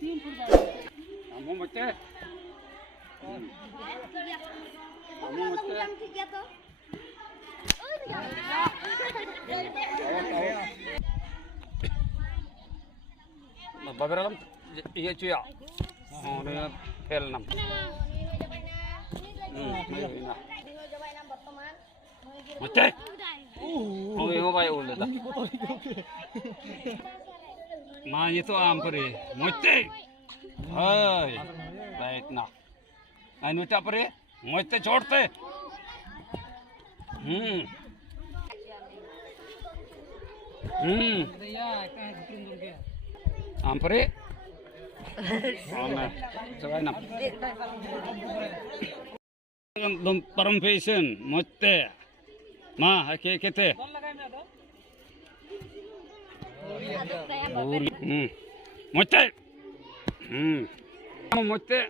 Kamu macam. Kamu macam. Baberalam iya cuya. Oh, ini fail nam. Macam. Oh, ini apa yang udah? Mah itu ampere. Macam. Hai. Baik nak. Anu tak apa re? Macam छोड़ते. Ampere. Amen. Coba nak. Dom perempation, motte. Ma, kete. Motte. Motte.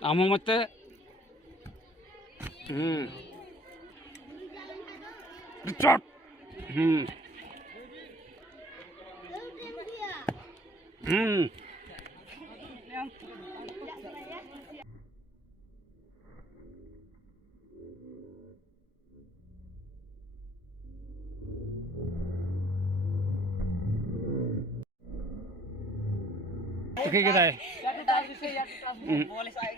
Amo motte. Richard. Okay, kita. Boleh saya.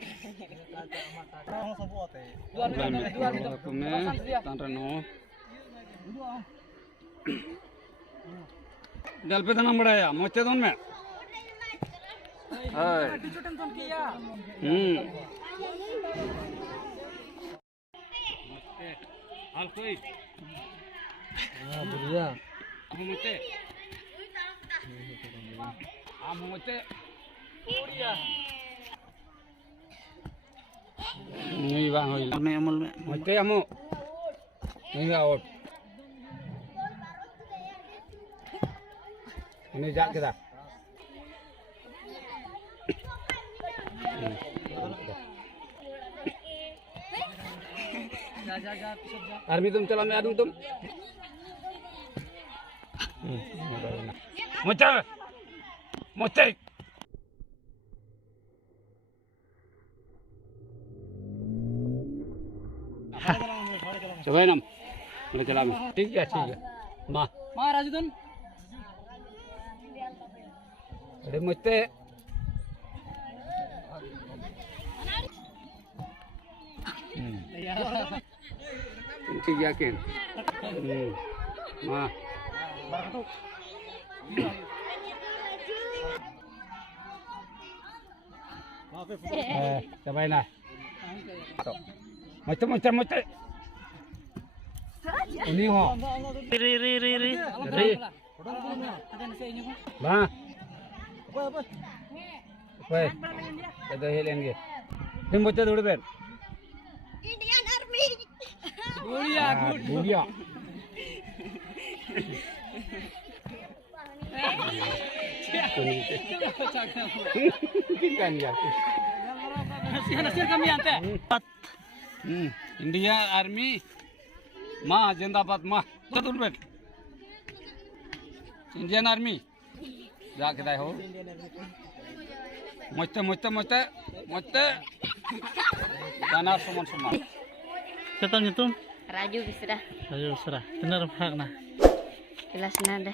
Dal पे तो number आया मोचे दोन में हाल कोई बढ़िया मोचे मोचे नहीं बांग होइल में अमल में मोचे हमो नहीं out ini jak kita. Army तुम चला मैं आदमी तुम. Mocha, मोचे. coba nam, mulai jalan. ठीक है. माँ. माँ राजूदन. Ada mote. Ini yakin. Ma. Cobain lah. Mote. Ini ho. Ri. Ma. Apa? Kita hilang dia. Tim bocah dulu ber. Indian Army. Buria. Kan ya. Hasil kami ante. India Army. Ma जिंदाबाद ma. Dulu ber. Indian Army. जा के हो मोते दाना समान kata nyutum Raju Bisra. Benar hak nah Jelas nada.